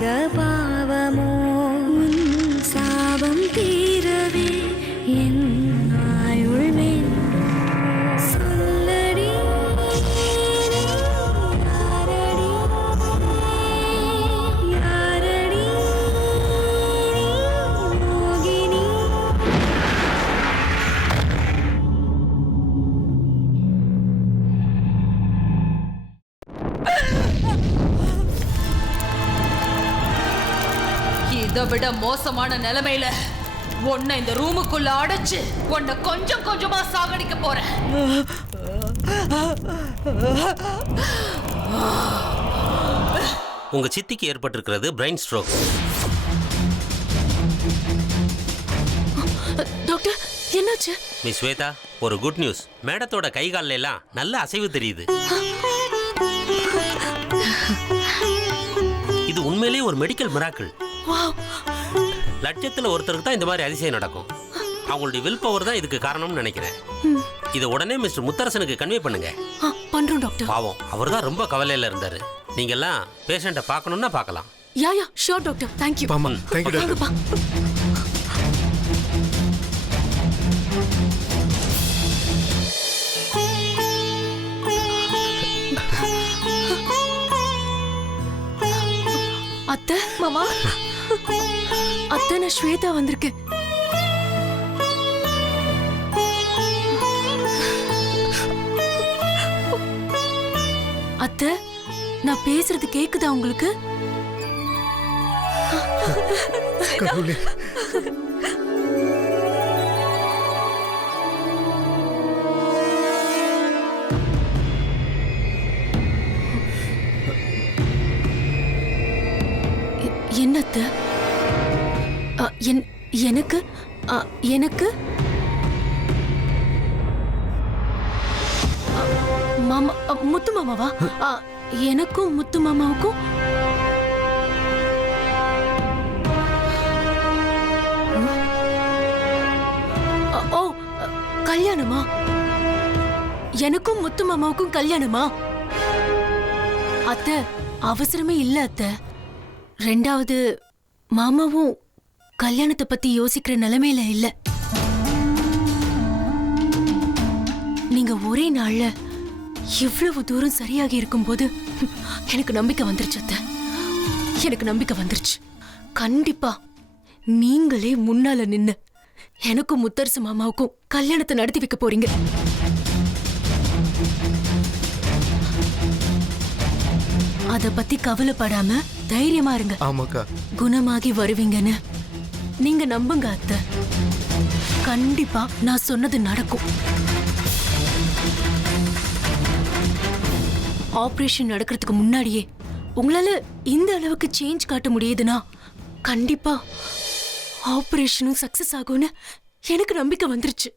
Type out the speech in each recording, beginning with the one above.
செய்த பாவமோ உன் சாபம் தீரவே என் ஆயுள் வேண்டும் சொல்லடி யாரடி யாரடி மோகினி. இதை விட மோசமான நிலைமையில உன்னை இந்த ரூமுக்குள்ள அடைச்சு உன்னை கொஞ்சம் கொஞ்சமா சாகடிக்க போறேன். உங்க சித்திக்கு ஏற்பட்டிருக்கிறது பிரெயின் ஸ்ட்ரோக். டாக்டர் என்னாச்சு? மிஸ் ஸ்வேதா, ஒரு குட் நியூஸ். மேடத்தோட கை கால்ல எல்லாம் நல்ல அசைவு தெரியுது. இது உண்மையிலேயே ஒரு மெடிக்கல் மிராக்கிள். லட்சத்துல ஒருத்தருக்கு தான் இந்த மாதிரி அதிசயம் நடக்கும். அவங்களுடைய வில் பவர் தான் இதுக்கு காரணம்னு நினைக்கிறேன். இதை உடனே மிஸ்டர் முத்தரசனுக்கு கன்வே பண்ணுங்க. பண்றோம் டாக்டர். பாவம், அவர் தான் ரொம்ப கவலையில இருந்தாரு. நீங்க எல்லாம் பேஷண்ட்டை பார்க்கணும்னா பார்க்கலாம். Yeah sure doctor. Thank you. Thank you doctor. அத்தை மாமா, அத்தை நான் ஸ்வேதா வந்திருக்கேன். அத்தை நான் பேசுறது கேக்குதா உங்களுக்கு? என்னத்த எனக்கு எனக்கு மாமா முத்து மாமாவா? எனக்கும் முத்து மாமாவுக்கும் ஓ கல்யாணமா? எனக்கும் முத்து மாமாவுக்கும் கல்யாணமா? அத்தை அவசரமே இல்ல அத்தை. ரெண்டாவது மாமாவும் கல்யாணத்தை பத்தி யோசிக்கிற நிலைமையில இல்ல. நீங்க ஒரே நாள்ல இவ்வளவு தூரம் சரியாகி இருக்கும்போது எனக்கு நம்பிக்கை வந்துருச்சு அத்தை. எனக்கு நம்பிக்கை வந்துருச்சு. கண்டிப்பா நீங்களே முன்னால நின்னு எனக்கும் முத்தரசு மாமாவுக்கும் கல்யாணத்தை நடத்தி வைக்க போறீங்க. அத பத்தி கவலைப்படாம தைரியமா இருங்க. ஆமாக்கா. குணமாகி வருவீங்கன்னு நீங்க நம்புங்க அத்தை. கண்டிப்பா நான் சொன்னது நடக்கும். ஆபரேஷன் நடக்கிறதுக்கு முன்னாடியே உங்களால இந்த அளவுக்கு சேஞ்ச் காட்ட முடியுதுன்னா கண்டிப்பா ஆபரேஷனும் சக்சஸ் ஆகும்னு எனக்கு நம்பிக்கை வந்துருச்சு.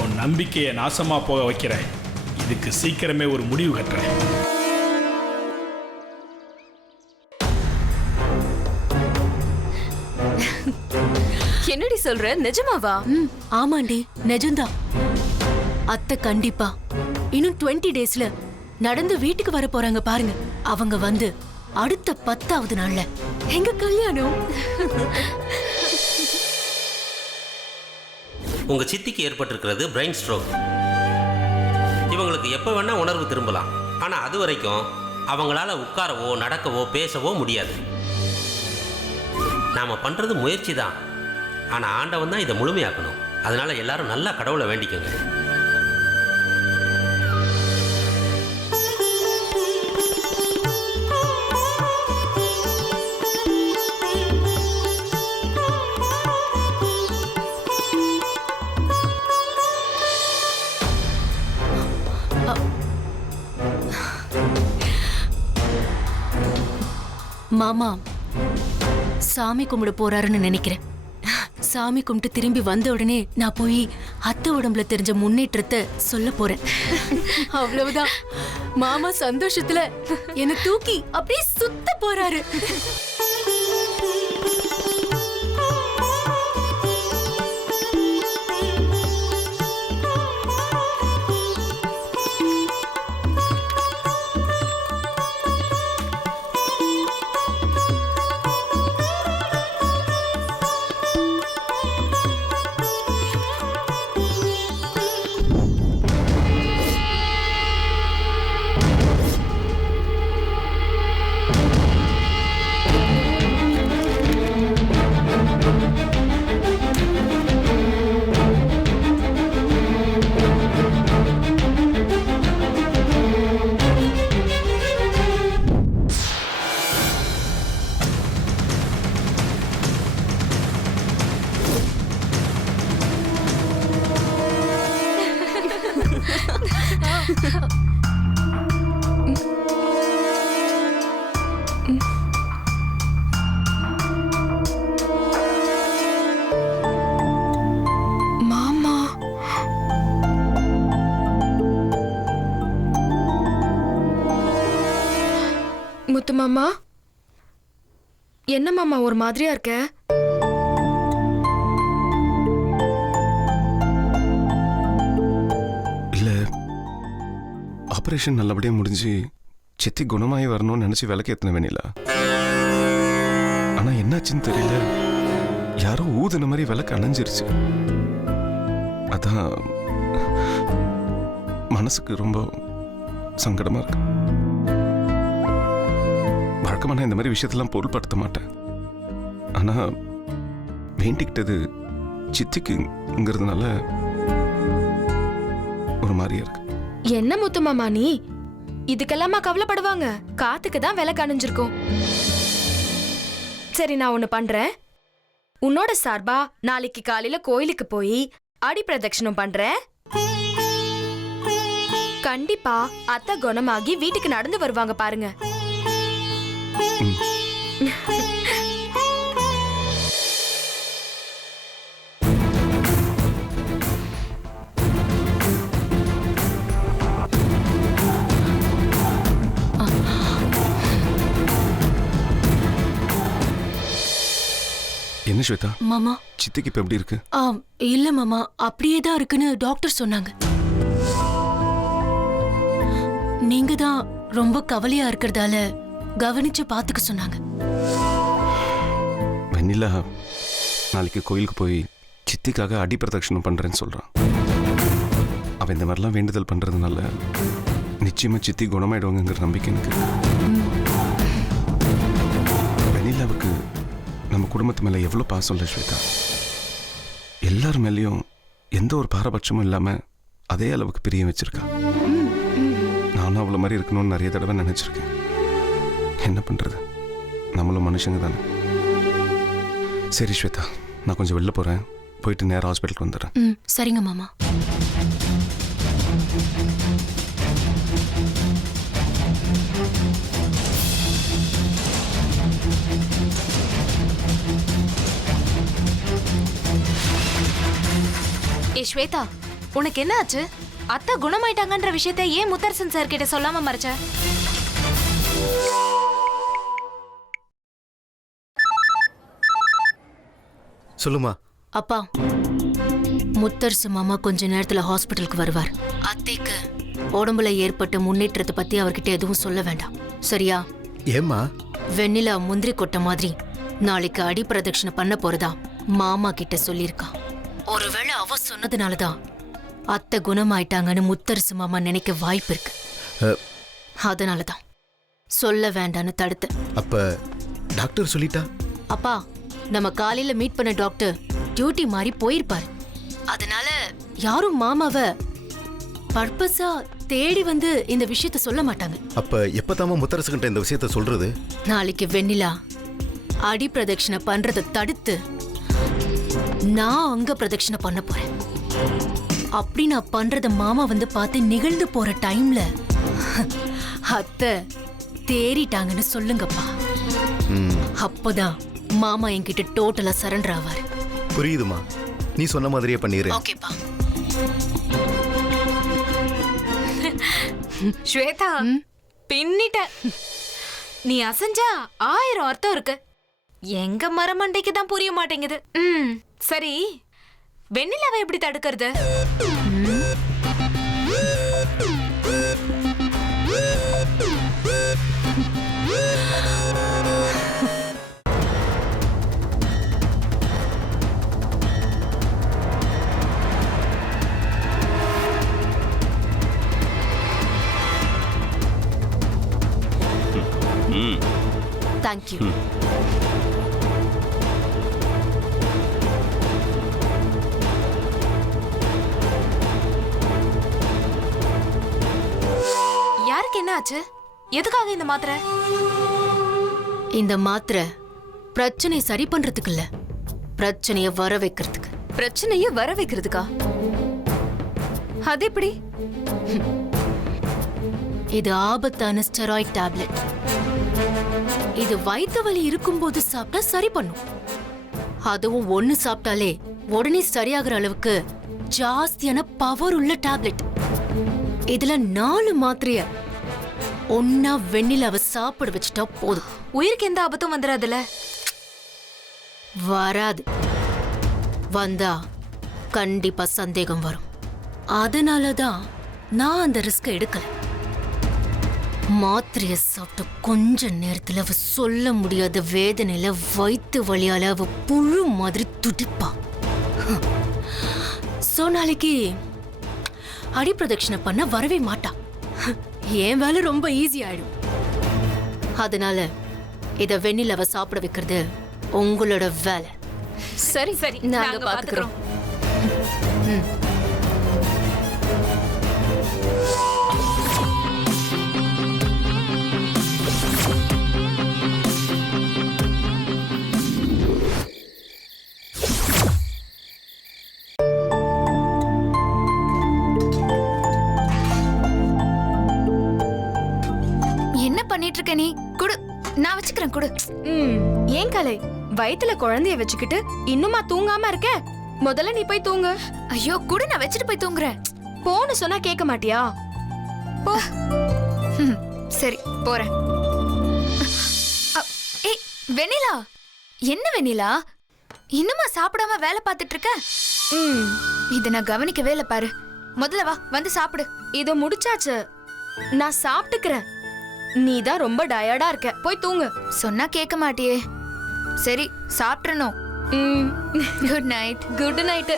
உன் நம்பிக்கையை நாசமா போக வைக்கிறேன். இதுக்கு சீக்கிரமே ஒரு முடிவு கட்டுறேன். என்னடி சொல்ற? நிஜமாவா? ஆமாண்டி, நிஜம்தான். அத்தை கண்டிப்பா இன்னும் 20 டேஸ்ல நடந்து வீட்டுக்கு வர போறாங்க பாருங்க. அவங்க வந்து அடுத்த 10வது நாள்ல எங்க கல்யாணம். உங்க சித்திக்கு ஏற்பட்டிருக்கிறது பிரெயின் ஸ்ட்ரோக். இவங்களுக்கு எப்ப வேணா உணர்வு திரும்பலாம். ஆனா அது வரைக்கும் அவங்களால உட்காரவோ நடக்கவோ பேசவோ முடியாது. நாம பண்றது முயற்சி தான். ஆனா ஆண்டவன் தான் இதை முழுமையாக்கணும். அதனால எல்லாரும் நல்லா கடவுளை வேண்டிக்கோங்க. மாமா சாமி கும்பிட போறாருன்னு நினைக்கிறேன். சாமி கும்பிட்டு திரும்பி வந்த உடனே நான் போய் அத்தை உடம்புல தெரிஞ்ச முன்னேற்றத்தை சொல்ல போறேன். அவ்வளவுதான். மாமா சந்தோஷத்துல என்ன தூக்கி அப்படியே சுத்த போறாரு. முத்து மாமா, என்ன மாமா ஒரு மாதிரியா இருக்க? இல்ல, ஆபரேஷன் நல்லபடியா முடிஞ்சு சித்தி குணமாயி வரணும்னு நினைச்சு விளக்கு ஏத்தின வெண்ணிலா. ஆனா என்னாச்சுன்னு தெரியல, யாரோ ஊதுன மாதிரி விளக்கு அணைஞ்சிருச்சு. அதான் மனசுக்கு ரொம்ப சங்கடமா இருக்கு. வழக்கமா நான் இந்த மாதிரி விஷயத்தெல்லாம் பொருள்படுத்த மாட்டேன். ஆனா வேண்டிக்கிட்டது சித்திக்குங்கிறதுனால ஒரு மாதிரியா இருக்கு. என்ன முத்து மாமா நீ இதுக்கெல்லாமா கவலைப்படுவாங்க? காத்துக்கு தான் விலை கணிஞ்சிருக்கும். சரி, நான் ஒண்ணு பண்றேன். உன்னோட சார்பா நாளைக்கு காலையில கோயிலுக்கு போய் அடி பிரதட்சணம் பண்றேன். கண்டிப்பா அத்தை குணமாகி வீட்டுக்கு நடந்து வருவாங்க பாருங்க. என்ன ஸ்வேதா, மாமா சித்திக்கு இப்ப எப்படி இருக்கு? இல்ல மாமா, அப்படியே தான் இருக்குன்னு டாக்டர் சொன்னாங்க. நீங்க தான் ரொம்ப கவலையா இருக்கிறதால கவனிச்சு பாத்துக்க சொன்னாங்க. வெண்ணிலா நாளைக்கு கோயிலுக்கு போய் சித்திக்காக அடி பிரதட்சணம் பண்றேன்னு சொல்றான். அவன் இந்த மாதிரிலாம் வேண்டுதல் பண்றதுனால நிச்சயமா சித்தி குணமாயிடுவாங்கிற நம்பிக்கை எனக்கு. வெண்ணிலாவுக்கு நம்ம குடும்பத்து மேல எவ்வளவு பாசம் இல்லை ஸ்வேதா. எல்லார் மேலேயும் எந்த ஒரு பாரபட்சமும் இல்லாம அதே அளவுக்கு பிரியம் வச்சிருக்கா. நானும் அவ்வளோ மாதிரி இருக்கணும்னு நிறைய தடவை நினைச்சிருக்கேன். என்ன பண்றது, நம்மளும் மனுஷங்க தானே. சரி ஸ்வேதா, நான் கொஞ்சம் வெளில போறேன். போயிட்டு நேரம் ஹாஸ்பிட்டலுக்கு வந்துடுறேன். சரிங்க மாமா. ஏ ஸ்வேதா, உனக்கு என்ன ஆச்சு? அத்தை குணமாயிட்டாங்கன்ற விஷயத்தை ஏன் முத்தரசன் சார் கிட்ட சொல்லாம மறைச்ச? சொல்லுமா. அப்பா, முத்தரசு மாமா கொஞ்ச நேரத்துல ஹாஸ்பிட்டலுக்கு வருவார். அத்தைக்கு உடம்புல ஏற்பட்ட முன்னேற்றத்தை பத்தி அவர்கிட்ட எதுவும் சொல்ல வேண்டாம், சரியா? ஏம்மா? வெண்ணிலா முந்திரி கொட்ட மாதிரி நாளைக்கு அடி பிரதட்சணை பண்ண போறதா மாமா கிட்ட சொல்லியிருக்கா. ஒருவேளை அவ சொன்னதுனாலதான் அத்தை குணமாயிட்டாங்கன்னு முத்தரசு மாமா நினைக்க வாய்ப்பு இருக்கு. அதனாலதான் சொல்ல வேண்டான்னு தடுத்து. அப்ப டாக்டர் சொல்லிட்டா? அப்பா, நம்ம காலையில மீட் பண்ண டாக்டர் டியூட்டி மாதிரி போயிருப்பாரு. அதனால யாரும் மாமாவ பர்பஸா தேடி வந்து இந்த விஷயத்த சொல்ல மாட்டாங்க. அப்ப எப்பதாமா முத்தரசுகிட்ட இந்த விஷயத்த சொல்றது? நாளைக்கு வெண்ணிலா அடி பிரதட்சணை பண்றதை தடுத்து நான் அங்க பிரதட்சணை பண்ண போறேன். அப்படி நான் பண்றத மாமா வந்து பார்த்து நிகழ்ந்து போற டைம்ல அத்தை தேறிட்டாங்கன்னு சொல்லுங்கப்பா. அப்பதான் மாமா என்கிட்ட டோட்டலா சரண்டர் ஆவாரு. புரியுதுமா, நீ சொன்ன மாதிரியே பண்ணிடுறேன். ஓகேப்பா. ஸ்வேதா, பின்னிட்ட. நீ அசஞ்சா 1000 அர்த்தம் இருக்கு. எங்க மரமண்டைக்கு தான் புரிய மாட்டேங்குது. சரி, வெண்ணிலாவை எப்படி தடுக்கிறது? தேங்க்யூ. யாருக்கு என்ன ஆச்சு? எதுக்காக இந்த மாத்திரை? இந்த மாத்திரை பிரச்சனை சரி பண்றதுக்கு இல்ல, பிரச்சனைய வர வைக்கிறதுக்கு. பிரச்சனைய வர வைக்கிறதுக்கா? அது எப்படி? இது ஆபத்தான ஸ்டெராய்ட் டேப்லெட். இது வயிற்று வலி இருக்கும்போது சாப்பிட்டா சரி பண்ணும். அதுவும் ஒண்ணு சாப்பிட்டாலே உடனே சரியாகிற அளவுக்கு ஜாஸ்தியான பவர் உள்ள டேப்லெட். இதுல 4 மாத்திரைய ஒன்னா வெண்ணிலாவை சாப்பிட வச்சுட்டா போதும். உயிருக்கு எந்த ஆபத்தும் வந்துடாதுல? வராது. வந்தா கண்டிப்பா சந்தேகம் வரும். அதனாலதான் நான் அந்த ரிஸ்க எடுக்கல. மாத்திரைய சாப்பிட்ட கொஞ்ச நேரத்துல அவ சொல்ல முடியாத வேதனையில வயிற்று வலியால அவ புழு மாதிரி துடிப்பா. சோ நாளைக்கு அடிப்பிரதட்சணை பண்ண வரவே மாட்டா. என் வேலை ரொம்ப ஈஸி ஆயிடும். அதனால இத வெண்ணிலாவை சாப்பிட வைக்கிறது உங்களோட வேலை. சரி சரி, நாங்க பாத்துக்கிறோம். என்ன பண்ணிட்டு இருக்க நீ? குடு, நான் வச்சுக்கிறேன். குடு. ஏன் கலை, வயித்துல குழந்தைய வச்சுக்கிட்டு இன்னுமா தூங்காம இருக்க? முதல்ல நீ போய் தூங்கு. ஐயோ குடு, நான் வச்சுட்டு போய் தூங்குறேன். போன்னு சொன்னா கேட்க மாட்டியா? போ. சரி போறேன். ஏய் வெண்ணிலா, என்ன வெண்ணிலா இன்னுமா சாப்பிடாம வேலை பார்த்துட்டு இருக்க? இத நான் கவனிக்கவே இல்ல பாரு. முதல்ல வா, வந்து சாப்பிடு. இத முடிச்சாச்சு, நான் சாப்பிட்டுக்கிறேன். நீ தான் ரொம்ப டயர்டா இருக்க, போய் தூங்கு. சொன்னா கேட்க மாட்டியே. சரி சாப்பிட்றணும். Good night. Good night.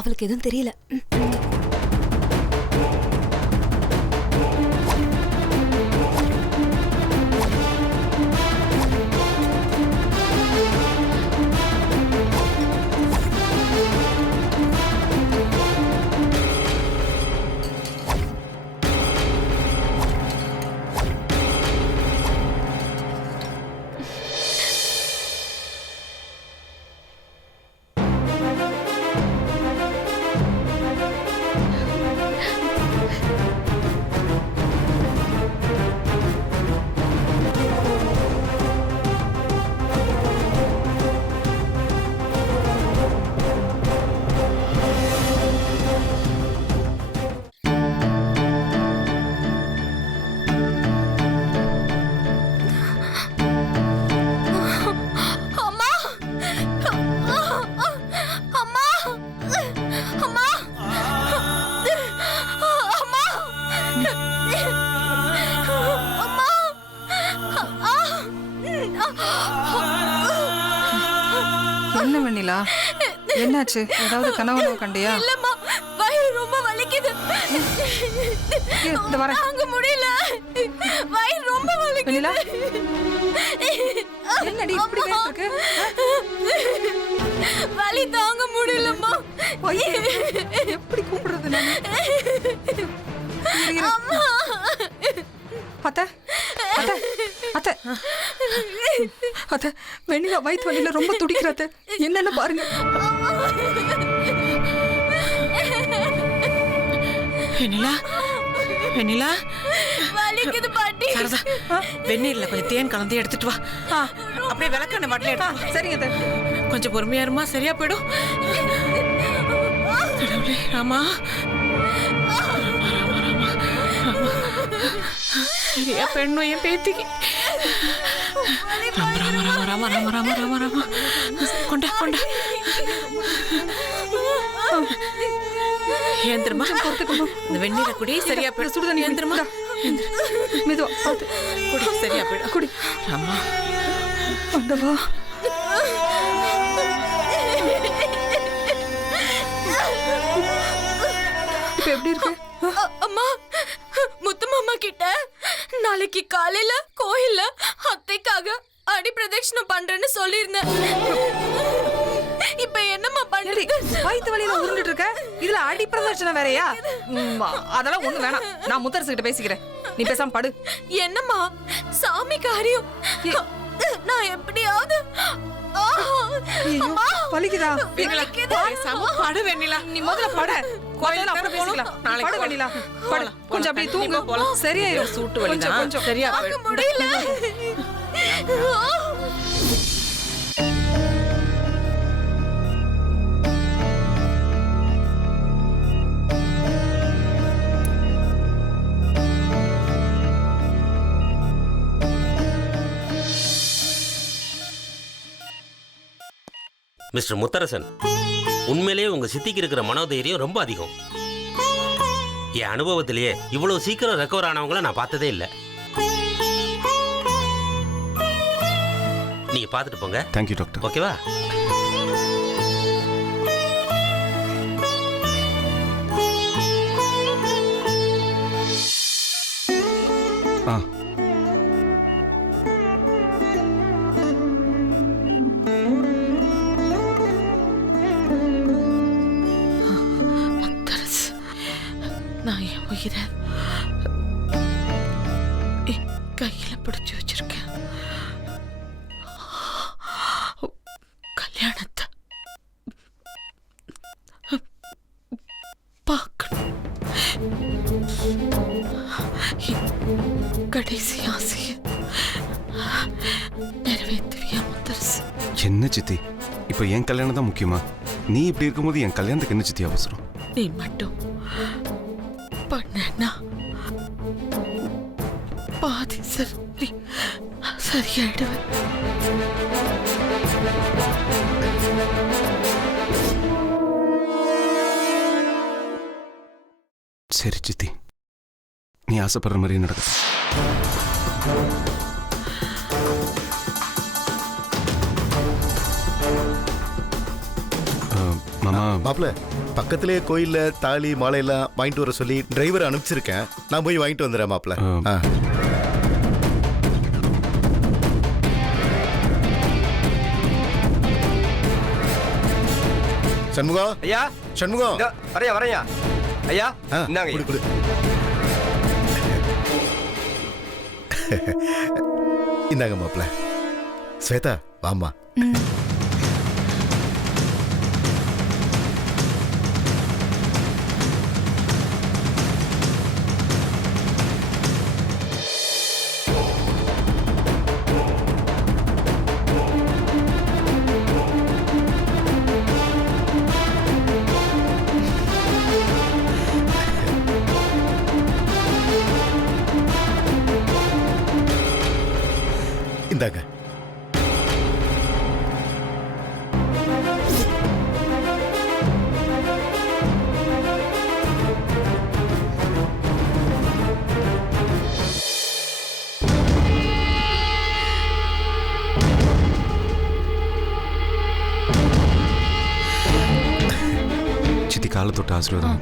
அவளுக்கு எதுவும் தெரியல. என்ன வெண்ணிலா, என்னாச்சு? ஏதாவது கனவு கண்டியா? இல்லம்மா, வயிறு ரொம்ப வலிக்குது. இந்த வரேன். தாங்க முடியல, வயிறு ரொம்ப வலிக்குது. வெண்ணிலா, என்னடி இப்படி இருக்கு? வலி தாங்க முடியலம்மா. எப்படி கூப்பிடுறது நான்? அம்மா, அத்தை அத்தை அத்தை அத்தை, வெண்ணிலா வயிற்று வலியில ரொம்ப துடிக்கிறாத்த. என்னன்னு பாருங்க. வெண்ணிலா, வெண்ணிலா, வலிக்குது பாட்டி. சரதா, வெந்நீர்ல கொஞ்சம் தேன் கலந்து எடுத்துட்டு வா. அப்படியே விளக்கெண்ணெய் பாட்டில எடுத்து. சரிங்க அத்தை. கொஞ்சம் பொறுமையா இருமா, சரியா போயிடும். ஆமா, சரியா பெண்ணும் என் பேத்திக்கு. ராம ராம ராம ராம ராம ராம ராம ராம கொண்டா கொண்டா ஏந்திரமா இந்த வெந்நீரை குடி சரியா போயிடும். சுடுதண்ணி ஏந்திரமா மெதுவா பார்த்து குடி சரியா போயிடும். குடி. ராமா ஆண்டவா. இப்ப எப்படி இருக்கு? அம்மா, முத்துமாமா கிட்ட நாளைக்கு காலையில கோயில்ல அத்தைக்காக அடி பிரதட்சணம் பண்றேன்னு சொல்லியிருந்தேன். இப்ப என்னம்மா ஏடி, பண்றது? வயித்து வலியில உருண்டுட்டு இருக்க, இதுல அடி பிரதர்ஷனம் வேறயா? அதெல்லாம் ஒண்ணு வேணாம், நான் முத்தரசு கிட்ட பேசிக்கிறேன். நீ பேசாம படு. என்னம்மா சாமி காரியம், நான் எப்படியாவது ஐயோ, வலிக்குதா? பேசாம படு வெண்ணிலா. நீ முதல்ல பட, கோயில்ல அப்புறம் பேசிக்கலாம். நாளைக்கு படு வெண்ணிலா, படு. போலாம். கொஞ்சம் அப்படியே தூங்கு, கண்டிப்பா போலாம். சரியாயிரும். சூட்டு வலிதான். கொஞ்சம் சரியா பார்க்க போயிடும். முடியல. மிஸ்டர் முத்தரசன், உண்மையிலேயே உங்க சித்திக்கு இருக்கிற மனோதைரியம் ரொம்ப அதிகம். என் அனுபவத்திலேயே இவ்வளவு சீக்கிரம் ரெக்கவர் ஆனவங்கள நான் பார்த்ததே இல்லை. நீங்க பார்த்துட்டு போங்க. Thank you doctor. ஓகேவா? ஆ முத்தரசு, நான் என் உயிரை கையில பிடிச்சு வச்சிருக்கேன். கல்யாணத்தை பார்க்கணும். கடைசி ஆசையை நிறைவேற்றுவியா முத்தரசு? என்ன சித்தி, இப்போ என் கல்யாணம் தான் முக்கியமா? நீ இப்படி இருக்கும்போது என் கல்யாணத்துக்கு என்ன சித்தி அவசரம்? நீ மட்டும் பண்ணா பாதி சரியாயிடுவேன். சரி சித்தி, நீ ஆசைப்படுற மாதிரி நடக்குது. மாமா, மாப்பிள்ள, பக்கத்திலே கோயில்ல தாலி மாலை எல்லாம் வாங்கிட்டு வர சொல்லி டிரைவர் அனுப்பிச்சிருக்கேன். நான் போய் வாங்கிட்டு வந்துடுறேன் மாப்பிள்ள. சண்முகம் ஐயா, சண்முகம் வரையா வரையா ஐயா, இந்தாங்க குடு குடு. இந்தாங்க மாப்பிள்ள. ஸ்வேதா வாமா. இந்தாங்க. சித்தி காலை தொட்டு ஆசீர்வாதம்.